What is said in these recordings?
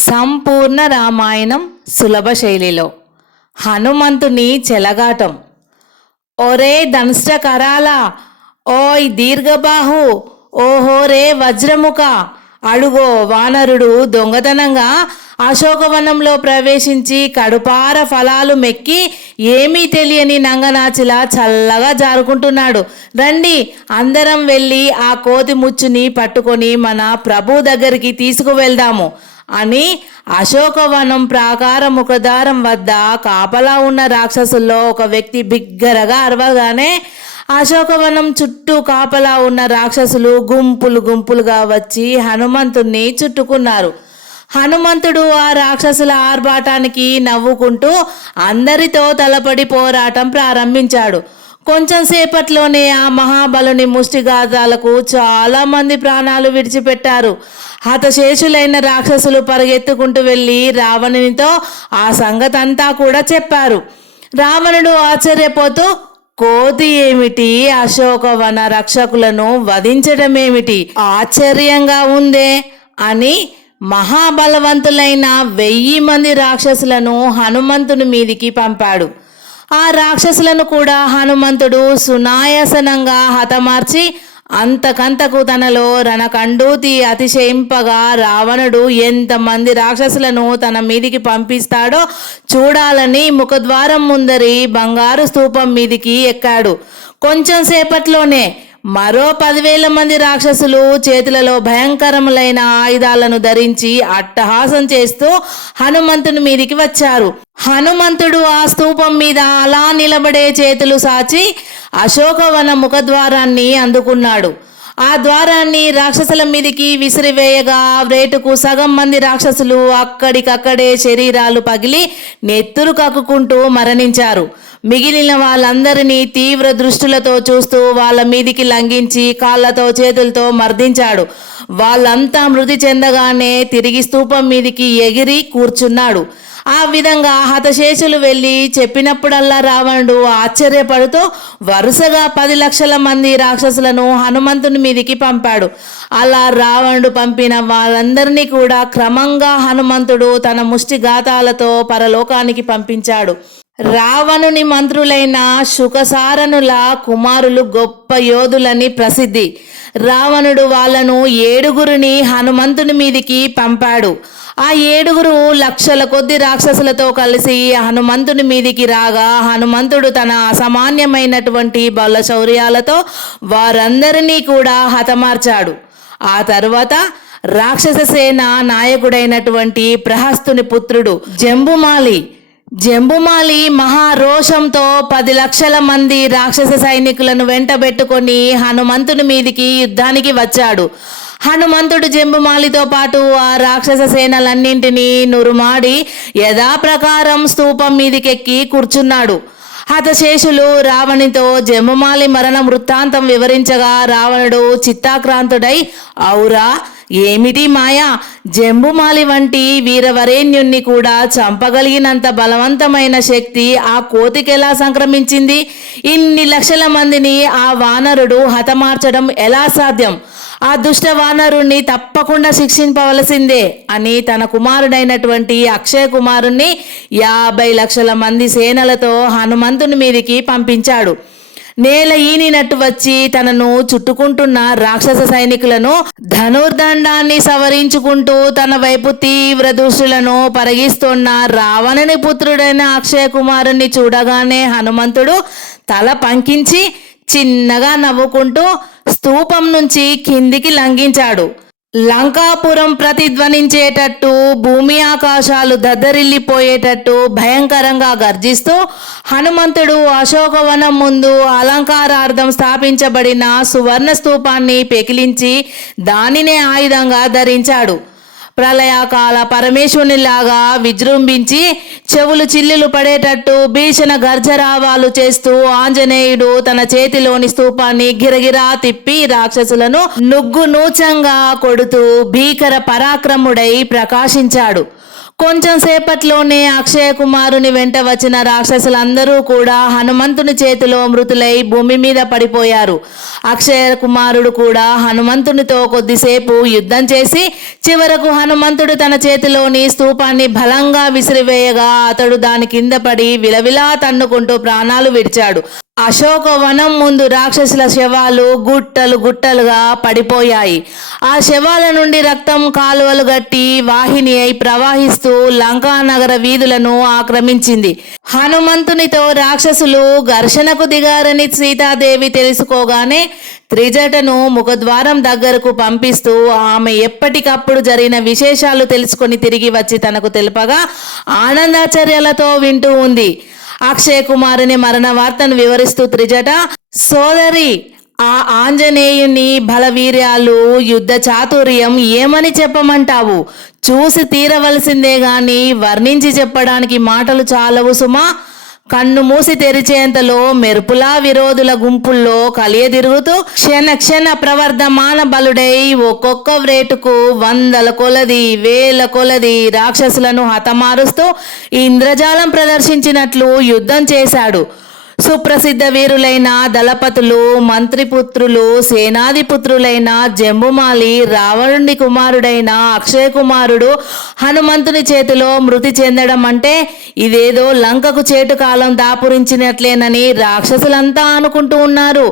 సంపూర్ణ రామాయణం సులభ శైలిలో హనుమంతుని చెలగాటం. ఓరే దంష్ట్రకరాల, ఓయ్ దీర్ఘబాహు, ఓహో రే వజ్రముఖ, అడుగో వానరుడు దొంగతనంగా అశోకవనంలో ప్రవేశించి కడుపార ఫలాలు మెక్కి ఏమీ తెలియని నంగనాచిలా చల్లగా జారుకుంటున్నాడు. రండి, అందరం వెళ్ళి ఆ కోతి ముచ్చుని పట్టుకొని మన ప్రభు దగ్గరికి తీసుకువెళ్దాము అని అశోకవనం ప్రాకార ముఖద్వారం వద్ద కాపలా ఉన్న రాక్షసుల్లో ఒక వ్యక్తి బిగ్గరగా అరవగానే అశోకవనం చుట్టూ కాపలా ఉన్న రాక్షసులు గుంపులు గుంపులుగా వచ్చి హనుమంతుణ్ణి చుట్టుకున్నారు. హనుమంతుడు ఆ రాక్షసుల ఆర్భాటానికి నవ్వుకుంటూ అందరితో తలపడి పోరాటం ప్రారంభించాడు. కొంచెం సేపట్లోనే ఆ మహాబలుని ముష్టిఘాతాలకు చాలా మంది ప్రాణాలు విడిచిపెట్టారు. హతశేషులైన రాక్షసులు పరిగెత్తుకుంటూ వెళ్ళి రావణునితో ఆ సంగతంతా కూడా చెప్పారు. రావణుడు ఆశ్చర్యపోతూ, కోతి ఏమిటి, అశోకవన రక్షకులను వధించడమేమిటి, ఆశ్చర్యంగా ఉందే అని మహాబలవంతులైన 1000 మంది రాక్షసులను హనుమంతుని మీదికి పంపాడు. ఆ రాక్షసులను కూడా హనుమంతుడు సునాయాసనంగా హతమార్చి అంతకంతకు తనలో రణకండూతి అతిశయింపగా రావణుడు ఎంతమంది రాక్షసులను తన మీదికి పంపిస్తాడో చూడాలని ముఖద్వారం ముందరి బంగారు స్తూపం మీదికి ఎక్కాడు. కొంచెం సేపట్లోనే మరో 10,000 మంది రాక్షసులు చేతులలో భయంకరములైన ఆయుధాలను ధరించి అట్టహాసం చేస్తూ హనుమంతుని మీదికి వచ్చారు. హనుమంతుడు ఆ స్తూపం మీద అలా నిలబడే చేతులు సాచి అశోకవన ముఖద్వారాన్ని అందుకున్నాడు. ఆ ద్వారాన్ని రాక్షసుల మీదికి విసిరివేయగా రేటుకు సగం మంది రాక్షసులు అక్కడికక్కడే శరీరాలు పగిలి నెత్తురు కక్కుకుంటూ మరణించారు. మిగిలిన వాళ్ళందరినీ తీవ్ర దృష్టిలతో చూస్తూ వాళ్ళ మీదికి లంఘించి కాళ్ళతో చేతులతో మర్దించాడు. వాళ్ళంతా మృతి చెందగానే తిరిగి స్తూపం మీదికి ఎగిరి కూర్చున్నాడు. ఆ విధంగా హతశేషులు వెళ్ళి చెప్పినప్పుడల్లా రావణుడు ఆశ్చర్యపడుతూ వరుసగా 10 లక్షల మంది రాక్షసులను హనుమంతుని మీదికి పంపాడు. అలా రావణుడు పంపిన వాళ్ళందరినీ కూడా క్రమంగా హనుమంతుడు తన ముష్టిఘాతాలతో పరలోకానికి పంపించాడు. రావణుని మంత్రులైన శుకసారణుల కుమారులు గొప్ప యోధులని ప్రసిద్ధి. రావణుడు వాళ్ళను 7గురిని హనుమంతుని మీదికి పంపాడు. ఆ 7గురు లక్షల కొద్ది రాక్షసులతో కలిసి హనుమంతుని మీదికి రాగా హనుమంతుడు తన అసామాన్యమైనటువంటి బల శౌర్యాలతో వారందరినీ కూడా హతమార్చాడు. ఆ తరువాత రాక్షస సేన నాయకుడైనటువంటి ప్రహస్తుని పుత్రుడు జంబుమాలి మహారోషంతో 10 లక్షల మంది రాక్షస సైనికులను వెంటబెట్టుకొని హనుమంతుని మీదికి యుద్ధానికి వచ్చాడు. హనుమంతుడు జంబుమాలితో పాటు ఆ రాక్షస సేనలన్నింటినీ నురుమాడి యథాప్రకారం స్తూపం మీదికెక్కి కూర్చున్నాడు. హతశేషులు రావణితో జంబుమాలి మరణ వృత్తాంతం వివరించగా రావణుడు చిత్తాక్రాంతుడై, ఔరా ఏమిటి మాయా, జంబుమాలి వంటి వీరవరేణ్యుణ్ణి కూడా చంపగలిగినంత బలవంతమైన శక్తి ఆ కోతికెలా సంక్రమించింది? ఇన్ని లక్షల మందిని ఆ వానరుడు హతమార్చడం ఎలా సాధ్యం? ఆ దుష్ట వానరుణ్ణి తప్పకుండా శిక్షింపవలసిందే అని తన కుమారుడైనటువంటి అక్షయ కుమారుణ్ణి 50 లక్షల మంది సేనలతో హనుమంతుని మీదికి పంపించాడు. నేల ఈనినట్టు వచ్చి తనను చుట్టుకుంటున్న రాక్షస సైనికులను ధనుర్దండాన్ని సవరించుకుంటూ తన వైపు తీవ్ర దృష్టిలను పరిగిస్తున్న రావణుని పుత్రుడైన అక్షయ కుమారుణ్ణి చూడగానే హనుమంతుడు తల పంకించి చిన్నగా నవ్వుకుంటూ స్తూపం నుంచి కిందికి లంఘించాడు. లంకాపురం ప్రతిధ్వనించేటట్టు భూమి ఆకాశాలు దద్దరిల్లిపోయేటట్టు భయంకరంగా గర్జిస్తూ హనుమంతుడు అశోకవనం ముందు అలంకారార్థం స్థాపించబడిన సువర్ణ స్తూపాన్ని పెకిలించి దానినే ఆయుధంగా ధరించాడు. ప్రళయకాల పరమేశ్వరునిలాగా విజృంభించి చెవులు చిల్లులు పడేటట్టు భీషణ గర్జరావాలు చేస్తూ ఆంజనేయుడు తన చేతిలోని స్తూపాన్ని గిరగిరా తిప్పి రాక్షసులను నుగ్గు నూచంగా కొడుతూ భీకర పరాక్రముడై ప్రకాశించాడు. కొంచెం సేపట్లోనే అక్షయ కుమారుని వెంట వచ్చిన రాక్షసులందరూ కూడా హనుమంతుని చేతిలో మృతులై భూమి మీద పడిపోయారు. అక్షయ కుమారుడు కూడా హనుమంతునితో కొద్దిసేపు యుద్ధం చేసి చివరకు హనుమంతుడు తన చేతిలోని స్తూపాన్ని బలంగా విసిరివేయగా అతడు దాని కింద పడి విలవిలా తన్నుకుంటూ ప్రాణాలు విడిచాడు. అశోకవనం ముందు రాక్షసుల శవాలు గుట్టలు గుట్టలుగా పడిపోయాయి. ఆ శవాల నుండి రక్తం కాలువలు గట్టి వాహిని అయి ప్రవహిస్తూ లంకానగర వీధులను ఆక్రమించింది. హనుమంతునితో రాక్షసులు ఘర్షణకు దిగారని సీతాదేవి తెలుసుకోగానే త్రిజటను ముఖద్వారం దగ్గరకు పంపిస్తూ ఆమె ఎప్పటికప్పుడు జరిగిన విశేషాలు తెలుసుకొని తిరిగి వచ్చి తనకు తెలుపగా ఆనందాచర్యాలతో వింటూ ఉంది. అక్షయ కుమారుని మరణ వార్తను వివరిస్తూ త్రిజట, సోదరి, ఆ ఆంజనేయుని బలవీర్యాలు యుద్ధ చాతుర్యం ఏమని చెప్పమంటావు? చూసి తీరవలసిందే గాని వర్ణించి చెప్పడానికి మాటలు చాలవు సుమా. కన్ను మూసి తెరిచేంతలో మెరుపులా విరోధుల గుంపుల్లో కలియదిరుగుతూ క్షణ క్షణ ప్రవర్ధమాన బలుడై ఒక్కొక్క వ్రేటుకు వందల కొలది వేల కొలది రాక్షసులను హతమారుస్తూ ఇంద్రజాలం ప్రదర్శించినట్లు యుద్ధం చేశాడు. సుప్రసిద్ధ వీరులైన దళపతులు, మంత్రిపుత్రులు, సేనాధిపుత్రులైన జంబుమాలి, రావణుని కుమారుడైన అక్షయ కుమారుడు హనుమంతుని చేతిలో మృతి చెందడం అంటే ఇదేదో లంకకు చేటు కాలం దాపురించినట్లేనని రాక్షసులంతా అనుకుంటూ ఉన్నారు.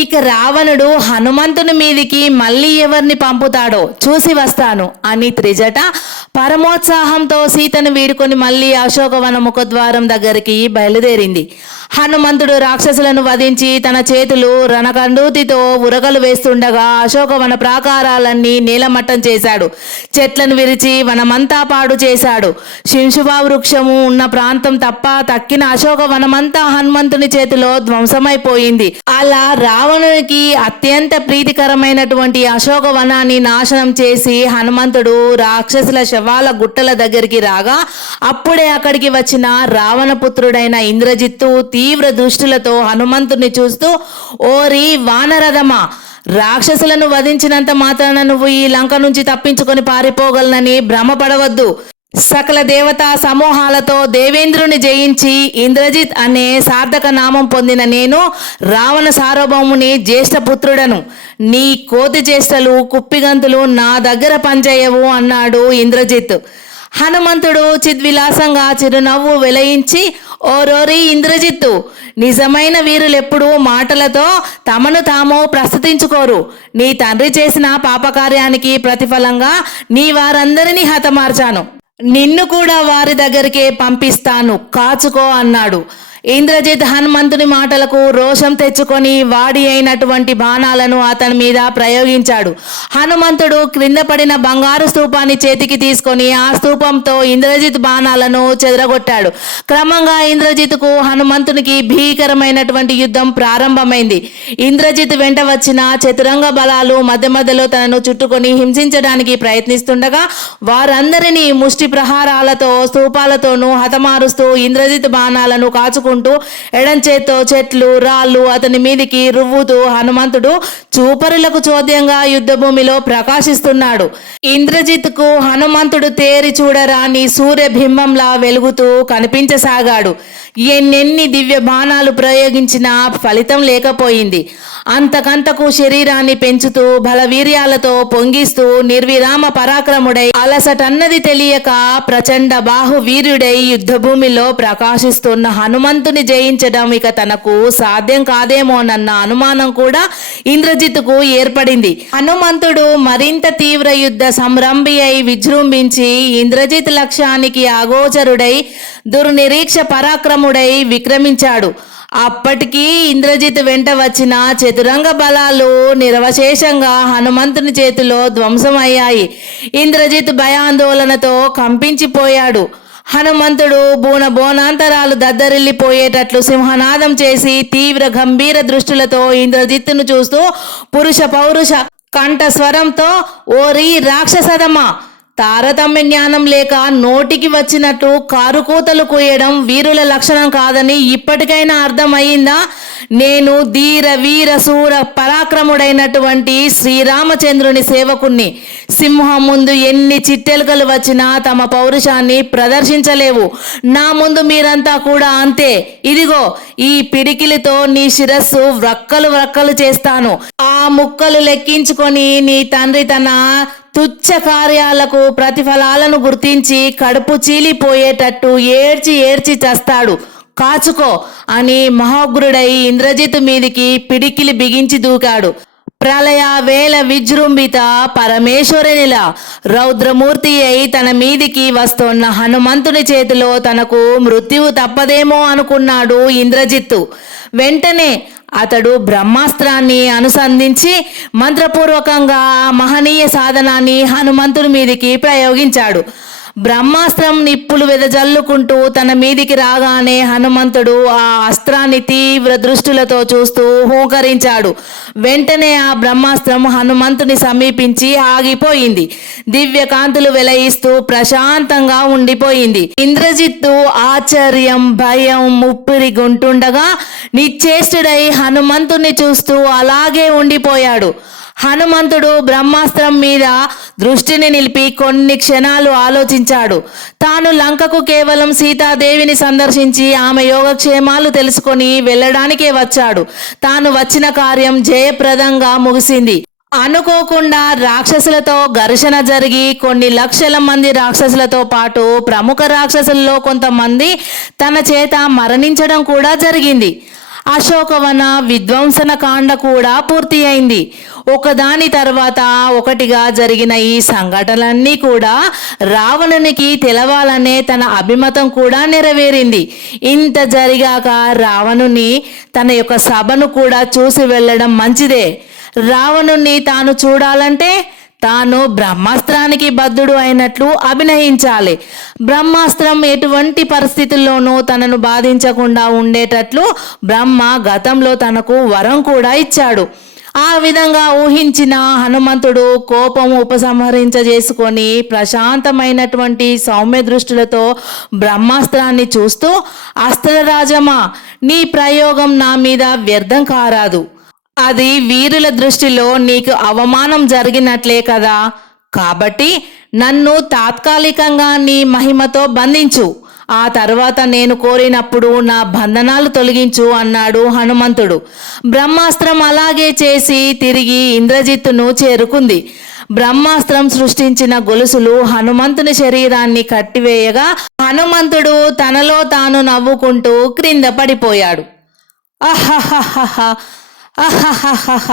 ఇక రావణుడు హనుమంతుని మీదికి మళ్ళీ ఎవరిని పంపుతాడో చూసి వస్తాను అని త్రిజట పరమోత్సాహంతో సీతను వీడుకొని మళ్ళీ అశోకవన ముఖద్వారం దగ్గరికి బయలుదేరింది. హనుమంతుడు రాక్షసులను వధించి తన చేతులు రణకండూతితో ఉరకలు వేస్తుండగా అశోకవన ప్రాకారాలన్నీ నీలమట్టం చేశాడు. చెట్లను విరిచి వనమంతా పాడు చేశాడు. శింశుభా వృక్షము ఉన్న ప్రాంతం తప్ప తక్కిన అశోకవనమంతా హనుమంతుని చేతిలో ధ్వంసమైపోయింది. అలా రావణునికి అత్యంత ప్రీతికరమైనటువంటి అశోకవనాన్ని నాశనం చేసి హనుమంతుడు రాక్షసుల శవాల గుట్టల దగ్గరికి రాగా అప్పుడే అక్కడికి వచ్చిన రావణపుత్రుడైన ఇంద్రజిత్తు తీవ్ర దృష్టిలతో హనుమంతుని చూస్తూ, ఓరి వానరథమా, రాక్షసులను వధించినంత మాత్రాన నువ్వు ఈ లంక నుంచి తప్పించుకొని పారిపోగలనని భ్రమపడవద్దు. సకల దేవతా సమూహాలతో దేవేంద్రుని జయించి ఇంద్రజిత్ అనే సార్థక నామం పొందిన నేను రావణ సార్వభౌముని జ్యేష్ఠ పుత్రుడను. నీ కోతి చేష్టలు కుప్పిగంతులు నా దగ్గర పనిచేయవు అన్నాడు ఇంద్రజిత్. హనుమంతుడు చిద్విలాసంగా చిరునవ్వు వెలయించి, ఓరోరి ఇంద్రజిత్తు, నిజమైన వీరులెప్పుడు మాటలతో తమను తాము ప్రస్తుతించుకోరు. నీ తండ్రి చేసిన పాపకార్యానికి ప్రతిఫలంగా నీ వారందరినీ హతమార్చాను. నిన్ను కూడా వారి దగ్గరికే పంపిస్తాను, కాచుకో అన్నాడు. ఇంద్రజిత్ హనుమంతుని మాటలకు రోషం తెచ్చుకొని వాడి అయినటువంటి బాణాలను అతని మీద ప్రయోగించాడు. హనుమంతుడు క్రింద పడిన బంగారు స్తూపాన్ని చేతికి తీసుకొని ఆ స్తూపంతో ఇంద్రజిత్ బాణాలను చెదరగొట్టాడు. క్రమంగా ఇంద్రజిత్కు హనుమంతునికి భీకరమైనటువంటి యుద్ధం ప్రారంభమైంది. ఇంద్రజిత్ వెంట వచ్చిన చతురంగ బలాలు మధ్య మధ్యలో తనను చుట్టుకొని హింసించడానికి ప్రయత్నిస్తుండగా వారందరినీ ముష్టి ప్రహారాలతో స్తూపాలతోనూ హతమారుస్తూ ఇంద్రజిత్ బాణాలను కాచుకుంటూ ఎడంచేత్తో చెట్లు రాళ్ళు అతని మీదికి రువ్వుతూ హనుమంతుడు చూపరులకు చోద్యంగా యుద్ధ భూమిలో ప్రకాశిస్తున్నాడు. ఇంద్రజిత్కు హనుమంతుడు తేరి చూడరాని సూర్యబింబంలా వెలుగుతూ కనిపించసాగాడు. ఎన్నెన్ని దివ్య బాణాలు ప్రయోగించినా ఫలితం లేకపోయింది. అంతకంతకు శరీరాన్ని పెంచుతూ బలవీర్యాలతో పొంగిస్తూ నిర్విరామ పరాక్రముడై అలసటన్నది తెలియక ప్రచండ బాహు వీరుడై యుద్ధభూమిలో ప్రకాశిస్తున్న హనుమంతుని జయించడం ఇక తనకు సాధ్యం కాదేమోనన్న అనుమానం కూడా ఇంద్రజిత్తుకు ఏర్పడింది. హనుమంతుడు మరింత తీవ్ర యుద్ధ సంరంభి అయి విజృంభించి ఇంద్రజిత్ లక్ష్యానికి అగోచరుడై దుర్నిరీక్ష పరాక్రముడై విక్రమించాడు. అప్పటికీ ఇంద్రజిత్ వెంట వచ్చిన చతురంగ బలాలు నిరవశేషంగా హనుమంతుని చేతిలో ధ్వంసమయ్యాయి. ఇంద్రజిత్ భయాందోళనతో కంపించిపోయాడు. హనుమంతుడు బోనాంతరాలు దద్దరిల్లిపోయేటట్లు సింహనాదం చేసి తీవ్ర గంభీర దృష్టిలతో ఇంద్రజిత్తును చూస్తూ పురుష పౌరుష కంఠస్వరంతో, ఓరి రాక్షసదమా, తారతమ్య జ్ఞానం లేక నోటికి వచ్చినట్టు కారుకూతలు కూయడం వీరుల లక్షణం కాదని ఇప్పటికైనా అర్థమయ్యిందా? నేను ధీర వీర శూర పరాక్రముడైనటువంటి శ్రీరామచంద్రుని సేవకుణ్ణి. సింహం ముందు ఎన్ని చిట్టెలుకలు వచ్చినా తమ పౌరుషాన్ని ప్రదర్శించలేవు. నా ముందు మీరంతా కూడా అంతే. ఇదిగో ఈ పిడికిలితో నీ శిరస్సు వ్రక్కలు చేస్తాను. ఆ ముక్కలు లెక్కించుకొని నీ తండ్రి తన తుచ్చ కార్యాలకు ప్రతిఫలాలను గుర్తించి కడుపు చీలిపోయేటట్టు ఏడ్చి చస్తాడు. కాచుకో అని మహోగ్రుడై ఇంద్రజిత్ మీదికి పిడికిలి బిగించి దూకాడు. ప్రళయ వేల విజృంభిత పరమేశ్వరునిలా రౌద్రమూర్తి అయి తన మీదికి వస్తున్న హనుమంతుని చేతిలో తనకు మృత్యువు తప్పదేమో అనుకున్నాడు ఇంద్రజిత్తు. వెంటనే అతడు బ్రహ్మాస్త్రాన్ని అనుసంధించి మంత్రపూర్వకంగా ఆ మహనీయ సాధనాన్ని హనుమంతుని మీదికి ప్రయోగించాడు. బ్రహ్మాస్త్రం నిప్పులు వెదజల్లుకుంటూ తన మీదికి రాగానే హనుమంతుడు ఆ అస్త్రాన్ని తీవ్ర దృష్టిలతో చూస్తూ హూంకరించాడు. వెంటనే ఆ బ్రహ్మాస్త్రం హనుమంతుని సమీపించి ఆగిపోయింది. దివ్య కాంతులు వెలయిస్తూ ప్రశాంతంగా ఉండిపోయింది. ఇంద్రజిత్తు ఆశ్చర్యం, భయం ముప్పిరి గుంటుండగా నిశ్చేష్టుడై హనుమంతుని చూస్తూ అలాగే ఉండిపోయాడు. హనుమంతుడు బ్రహ్మాస్త్రం మీద దృష్టిని నిలిపి కొన్ని క్షణాలు ఆలోచించాడు. తాను లంకకు కేవలం సీతాదేవిని సందర్శించి ఆమె యోగక్షేమాలు తెలుసుకొని వెళ్ళడానికే వచ్చాడు. తాను వచ్చిన కార్యం జయప్రదంగా ముగిసింది. అనుకోకుండా రాక్షసులతో ఘర్షణ జరిగి కొన్ని లక్షల మంది రాక్షసులతో పాటు ప్రముఖ రాక్షసుల్లో కొంతమంది తన చేత మరణించడం కూడా జరిగింది. అశోకవన విధ్వంసన కాండ కూడా పూర్తి అయింది. ఒకదాని తర్వాత ఒకటిగా జరిగిన ఈ సంఘటనలన్నీ కూడా రావణునికి తెలవాలనే తన అభిమతం కూడా నెరవేరింది. ఇంత జరిగాక రావణుని తన యొక్క సభను కూడా చూసి వెళ్ళడం మంచిదే. రావణుని తాను చూడాలంటే తాను బ్రహ్మాస్త్రానికి బద్ధుడు అయినట్లు అభినయించాలి. బ్రహ్మాస్త్రం ఎటువంటి పరిస్థితుల్లోనూ తనను బాధించకుండా ఉండేటట్లు బ్రహ్మ గతంలో తనకు వరం కూడా ఇచ్చాడు. ఆ విధంగా ఊహించిన హనుమంతుడు కోపం ఉపసంహరించజేసుకొని ప్రశాంతమైనటువంటి సౌమ్య దృష్టిలతో బ్రహ్మాస్త్రాన్ని చూస్తూ, అస్త్రరాజమా, నీ ప్రయోగం నా మీద వ్యర్థం కారాదు. అది వీరుల దృష్టిలో నీకు అవమానం జరిగినట్లే కదా. కాబట్టి నన్ను తాత్కాలికంగా నీ మహిమతో బంధించు. ఆ తర్వాత నేను కోరినప్పుడు నా బంధనాలు తొలగించు అన్నాడు హనుమంతుడు. బ్రహ్మాస్త్రం అలాగే చేసి తిరిగి ఇంద్రజిత్తును చేరుకుంది. బ్రహ్మాస్త్రం సృష్టించిన గొలుసులు హనుమంతుని శరీరాన్ని కట్టివేయగా హనుమంతుడు తనలో తాను నవ్వుకుంటూ క్రింద పడిపోయాడు. అహహహహ అహహహహ,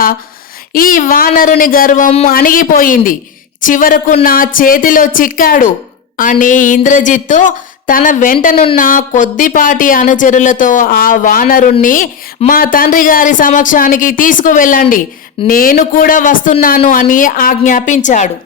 ఈ వానరుని గర్వం అణిగిపోయింది. చివరకు నా చేతిలో చిక్కాడు అని ఇంద్రజిత్తు తన వెంటనున్న కొద్దిపాటి అనుచరులతో ఆ వానరుణ్ణి మా తండ్రి గారి సమక్షానికి తీసుకువెళ్ళండి, నేను కూడా వస్తున్నాను అని ఆజ్ఞాపించాడు.